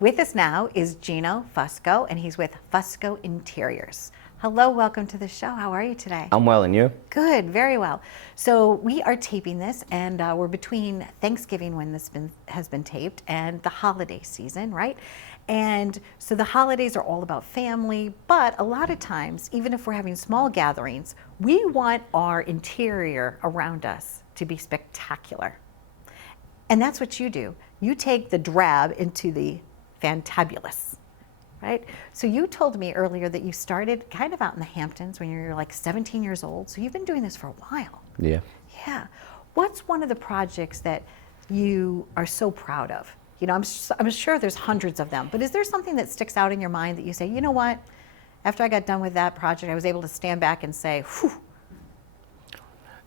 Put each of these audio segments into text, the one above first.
With us now is Gino Fusco, and he's with Fusco Interiors. Hello, welcome to the show. How are you today? I'm well, and you? Good, very well. So we are taping this, and we're between Thanksgiving, when this has been taped, and the holiday season, right? And so the holidays are all about family, but a lot of times, even if we're having small gatherings, we want our interior around us to be spectacular. And that's what you do. You take the drab into the fantabulous, right? So you told me earlier that you started kind of out in the Hamptons when you were like 17 years old. So you've been doing this for a while. Yeah. Yeah. What's one of the projects that you are so proud of? You know, I'm sure there's hundreds of them, but is there something that sticks out in your mind that you say, you know what, after I got done with that project, I was able to stand back and say, whew.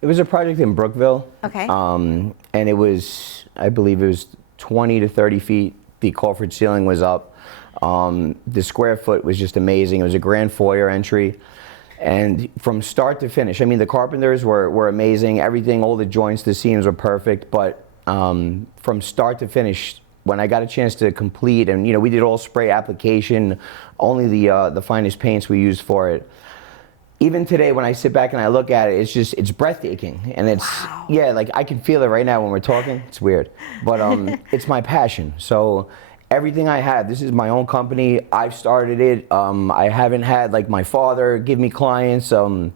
It was a project in Brookville. Okay. And it was, I believe it was 20 to 30 feet. The Crawford ceiling was up. The square foot was just amazing. It was a grand foyer entry. And from start to finish, I mean, the carpenters were amazing. Everything, all the joints, the seams were perfect. But from start to finish, when I got a chance to complete, and you know, we did all spray application, only the finest paints we used for it. Even today, when I sit back and I look at it, it's breathtaking. And it's, wow. Yeah, like I can feel it right now when we're talking. It's weird. But it's my passion. So everything I have, this is my own company. I've started it. I haven't had like my father give me clients. So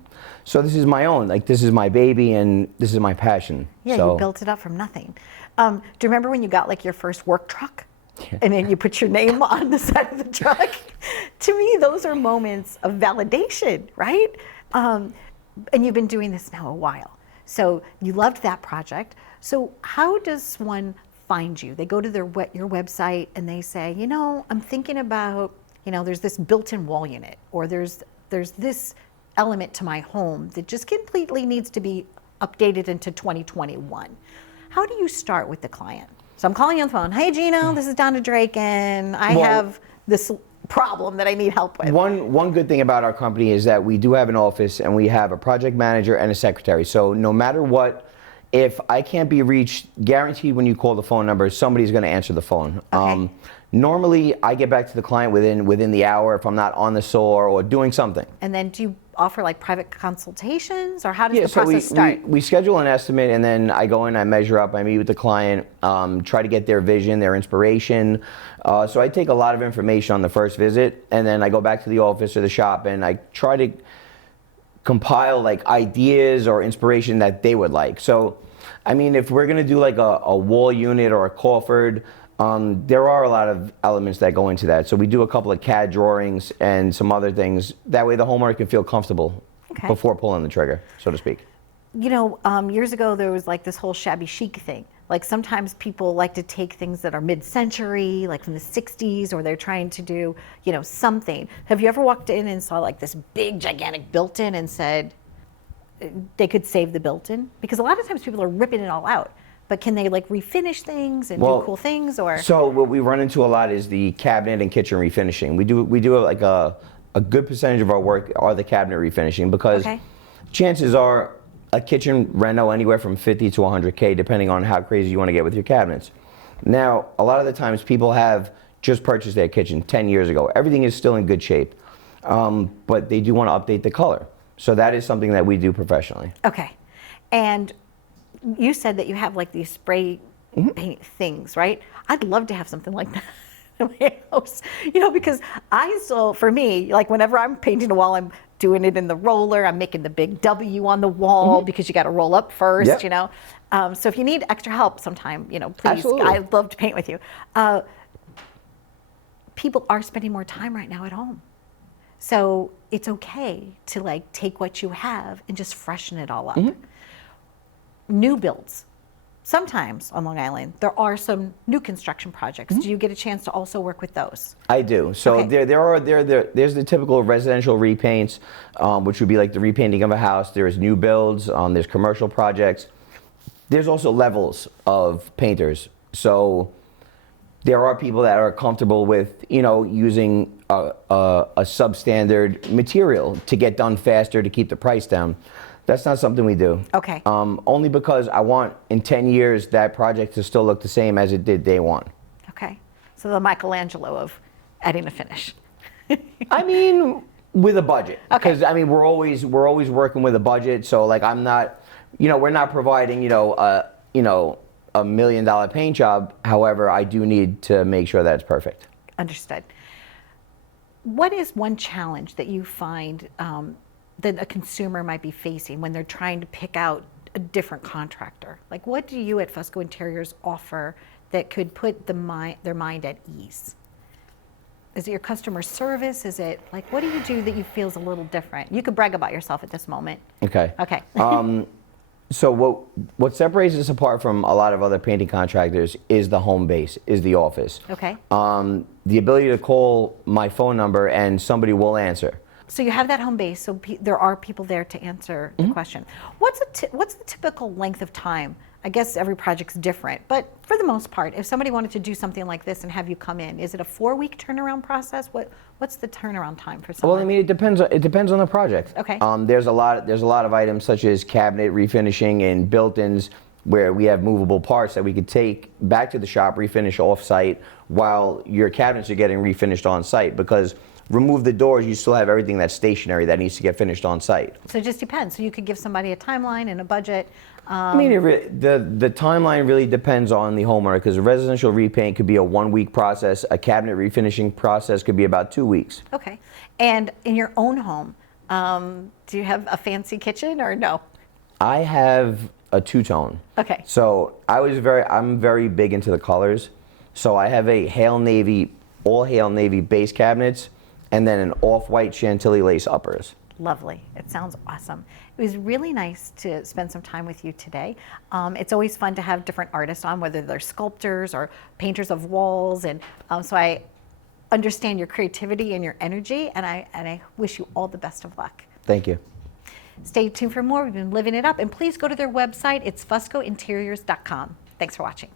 this is my own, like this is my baby and this is my passion. Yeah, so, you built it up from nothing. Do you remember when you got like your first work truck? And then you put your name on the side of the truck. To me, those are moments of validation, right? And you've been doing this now a while. So you loved that project. So how does one find you? They go to your website and they say, you know, I'm thinking about, you know, there's this built-in wall unit, or there's this element to my home that just completely needs to be updated into 2021. How do you start with the client? So I'm calling you on the phone. Hey, Gino, this is Donna Drake, and I have this problem that I need help with. One good thing about our company is that we do have an office, and we have a project manager and a secretary. So no matter what, if I can't be reached, guaranteed when you call the phone number, somebody's going to answer the phone. Okay. Normally, I get back to the client within the hour if I'm not on the saw or doing something. And then do you offer like private consultations, or how does the process start? We schedule an estimate, and then I go in, I measure up, I meet with the client, try to get their vision, their inspiration. So I take a lot of information on the first visit, and then I go back to the office or the shop, and I try to compile like ideas or inspiration that they would like. So, I mean, if we're gonna do like a wall unit or a Crawford, there are a lot of elements that go into that. So we do a couple of CAD drawings and some other things. That way the homeowner can feel comfortable before pulling the trigger, so to speak. You know, years ago there was like this whole shabby chic thing. Like sometimes people like to take things that are mid-century, like from the 60s, or they're trying to do, you know, something. Have you ever walked in and saw like this big, gigantic built-in and said they could save the built-in? Because a lot of times people are ripping it all out. But can they like refinish things and do cool things, or? So what we run into a lot is the cabinet and kitchen refinishing. We do like a good percentage of our work are the cabinet refinishing, because chances are a kitchen reno anywhere from 50 to 100K, depending on how crazy you want to get with your cabinets. Now, a lot of the times people have just purchased their kitchen 10 years ago. Everything is still in good shape, but they do want to update the color. So that is something that we do professionally. Okay, and you said that you have like these spray paint things, right? I'd love to have something like that in my house, you know, because for me, like whenever I'm painting a wall, I'm doing it in the roller, I'm making the big W on the wall because you got to roll up first, you know. So if you need extra help sometime, you know, please, absolutely. I'd love to paint with you. People are spending more time right now at home. So it's okay to like take what you have and just freshen it all up. New builds. Sometimes on Long Island, there are some new construction projects. Do you get a chance to also work with those? I do. So there's the typical residential repaints, which would be like the repainting of a house. There's new builds, there's commercial projects. There's also levels of painters. So there are people that are comfortable with, you know, using a substandard material to get done faster to keep the price down. That's not something we do. Okay. Only because I want in 10 years that project to still look the same as it did day one. Okay. So the Michelangelo of adding a finish. I mean, with a budget. Okay. Because I mean, we're always working with a budget. So like, I'm not, we're not providing, $1 million paint job. However, I do need to make sure that it's perfect. Understood. What is one challenge that you find that a consumer might be facing when they're trying to pick out a different contractor? Like, what do you at Fusco Interiors offer that could put their mind at ease? Is it your customer service? Is it like, what do you do that you feel is a little different? You could brag about yourself at this moment. Okay. Okay. So what separates us apart from a lot of other painting contractors is the home base, is the office. Okay. The ability to call my phone number and somebody will answer. So you have that home base, so there are people there to answer the question. What's the typical length of time? I guess every project's different, but for the most part, if somebody wanted to do something like this and have you come in, is it a 4-week turnaround process? What's the turnaround time for someone? Well, I mean, it depends on the project. Okay. There's a lot of items such as cabinet refinishing and built-ins where we have movable parts that we could take back to the shop, refinish off-site, while your cabinets are getting refinished on-site. Because remove the doors, you still have everything that's stationary that needs to get finished on-site. So it just depends. So you could give somebody a timeline and a budget. I mean, the timeline really depends on the homeowner, because a residential repaint could be a 1-week process. A cabinet refinishing process could be about 2 weeks. Okay. And in your own home, do you have a fancy kitchen or no? I have a two-tone. Okay. So I'm very big into the colors. So I have a all hail navy base cabinets, and then an off-white Chantilly lace uppers. Lovely. It sounds awesome. It was really nice to spend some time with you today. It's always fun to have different artists on, whether they're sculptors or painters of walls. And so I understand your creativity and your energy, and I wish you all the best of luck. Thank you. Stay tuned for more. We've been living it up. And please go to their website. It's fuscointeriors.com. Thanks for watching.